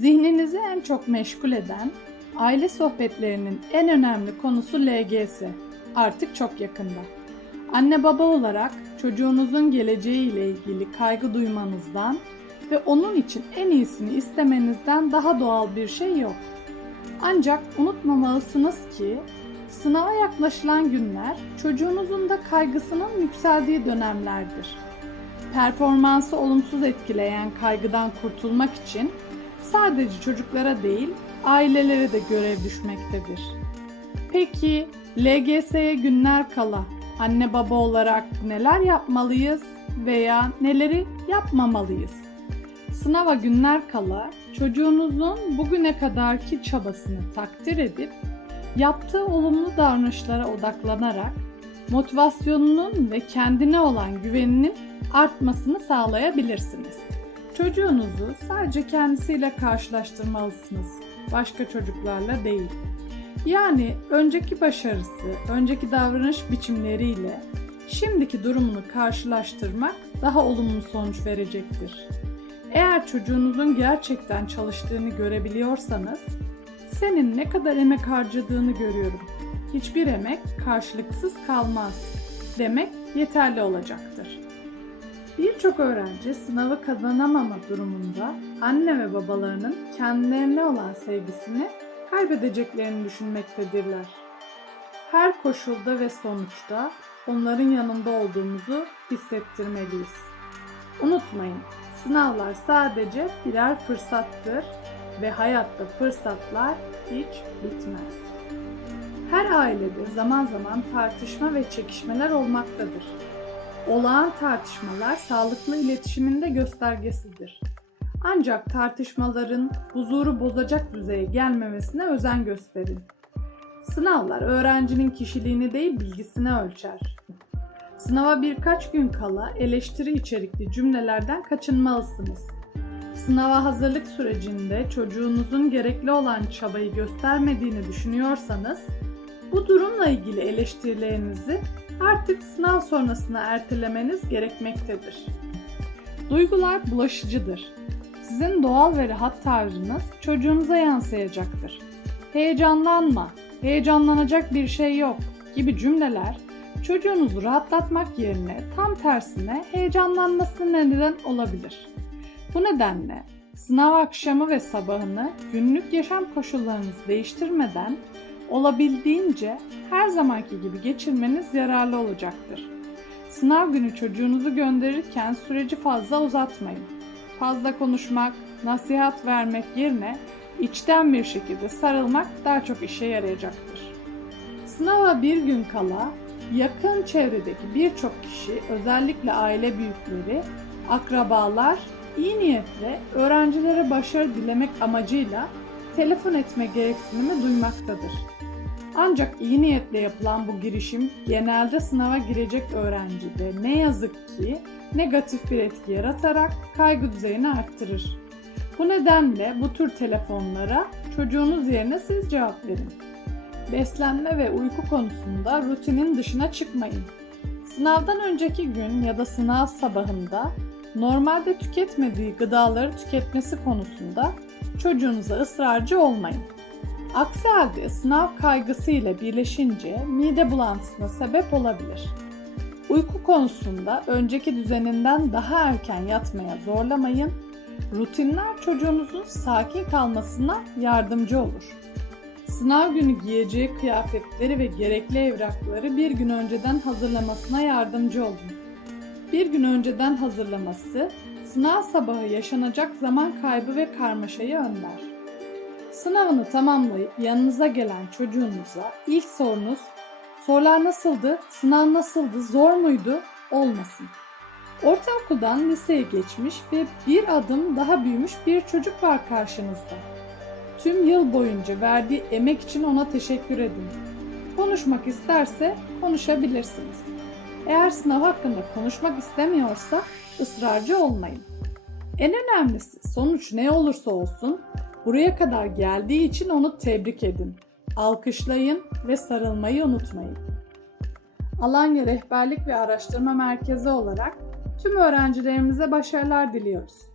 Zihninizi en çok meşgul eden, aile sohbetlerinin en önemli konusu LGS. Artık çok yakında. Anne baba olarak çocuğunuzun geleceği ile ilgili kaygı duymanızdan ve onun için en iyisini istemenizden daha doğal bir şey yok. Ancak unutmamalısınız ki sınava yaklaşılan günler çocuğunuzun da kaygısının yükseldiği dönemlerdir. Performansı olumsuz etkileyen kaygıdan kurtulmak için sadece çocuklara değil ailelere de görev düşmektedir. Peki LGS'ye günler kala anne baba olarak neler yapmalıyız veya neleri yapmamalıyız? Sınava günler kala çocuğunuzun bugüne kadarki çabasını takdir edip yaptığı olumlu davranışlara odaklanarak motivasyonunun ve kendine olan güveninin artmasını sağlayabilirsiniz. Çocuğunuzu sadece kendisiyle karşılaştırmalısınız, başka çocuklarla değil. Yani önceki başarısı, önceki davranış biçimleriyle şimdiki durumunu karşılaştırmak daha olumlu sonuç verecektir. Eğer çocuğunuzun gerçekten çalıştığını görebiliyorsanız, senin ne kadar emek harcadığını görüyorum. Hiçbir emek karşılıksız kalmaz demek yeterli olacaktır. Birçok öğrenci sınavı kazanamama durumunda anne ve babalarının kendilerine olan sevgisini kaybedeceklerini düşünmektedirler. Her koşulda ve sonuçta onların yanında olduğumuzu hissettirmeliyiz. Unutmayın, sınavlar sadece birer fırsattır ve hayatta fırsatlar hiç bitmez. Her ailede zaman zaman tartışma ve çekişmeler olmaktadır. Olağan tartışmalar sağlıklı iletişimin de göstergesidir. Ancak tartışmaların huzuru bozacak düzeye gelmemesine özen gösterin. Sınavlar öğrencinin kişiliğini değil bilgisini ölçer. Sınava birkaç gün kala eleştiri içerikli cümlelerden kaçınmalısınız. Sınava hazırlık sürecinde çocuğunuzun gerekli olan çabayı göstermediğini düşünüyorsanız, bu durumla ilgili eleştirilerinizi artık sınav sonrasına ertelemeniz gerekmektedir. Duygular bulaşıcıdır. Sizin doğal ve rahat tarzınız çocuğunuza yansıyacaktır. Heyecanlanma, heyecanlanacak bir şey yok gibi cümleler çocuğunuzu rahatlatmak yerine tam tersine heyecanlanmasına neden olabilir. Bu nedenle sınav akşamı ve sabahını günlük yaşam koşullarınızı değiştirmeden olabildiğince her zamanki gibi geçirmeniz yararlı olacaktır. Sınav günü çocuğunuzu gönderirken süreci fazla uzatmayın. Fazla konuşmak, nasihat vermek yerine içten bir şekilde sarılmak daha çok işe yarayacaktır. Sınava bir gün kala yakın çevredeki birçok kişi özellikle aile büyükleri, akrabalar iyi niyetle öğrencilere başarı dilemek amacıyla telefon etme gereksinimi duymaktadır. Ancak iyi niyetle yapılan bu girişim genelde sınava girecek öğrencide ne yazık ki negatif bir etki yaratarak kaygı düzeyini arttırır. Bu nedenle bu tür telefonlara çocuğunuz yerine siz cevap verin. Beslenme ve uyku konusunda rutinin dışına çıkmayın. Sınavdan önceki gün ya da sınav sabahında normalde tüketmediği gıdaları tüketmesi konusunda çocuğunuza ısrarcı olmayın. Aksi halde sınav kaygısı ile birleşince mide bulantısına sebep olabilir. Uyku konusunda önceki düzeninden daha erken yatmaya zorlamayın. Rutinler çocuğunuzun sakin kalmasına yardımcı olur. Sınav günü giyeceği kıyafetleri ve gerekli evrakları bir gün önceden hazırlamasına yardımcı olun. Bir gün önceden hazırlaması, sınav sabahı yaşanacak zaman kaybı ve karmaşayı önler. Sınavını tamamlayıp yanınıza gelen çocuğunuza ilk sorunuz sorular nasıldı, sınav nasıldı, zor muydu olmasın. Ortaokuldan liseye geçmiş ve bir adım daha büyümüş bir çocuk var karşınızda. Tüm yıl boyunca verdiği emek için ona teşekkür edin. Konuşmak isterse konuşabilirsiniz. Eğer sınav hakkında konuşmak istemiyorsa ısrarcı olmayın. En önemlisi sonuç ne olursa olsun buraya kadar geldiği için onu tebrik edin. Alkışlayın ve sarılmayı unutmayın. Alanya Rehberlik ve Araştırma Merkezi olarak tüm öğrencilerimize başarılar diliyoruz.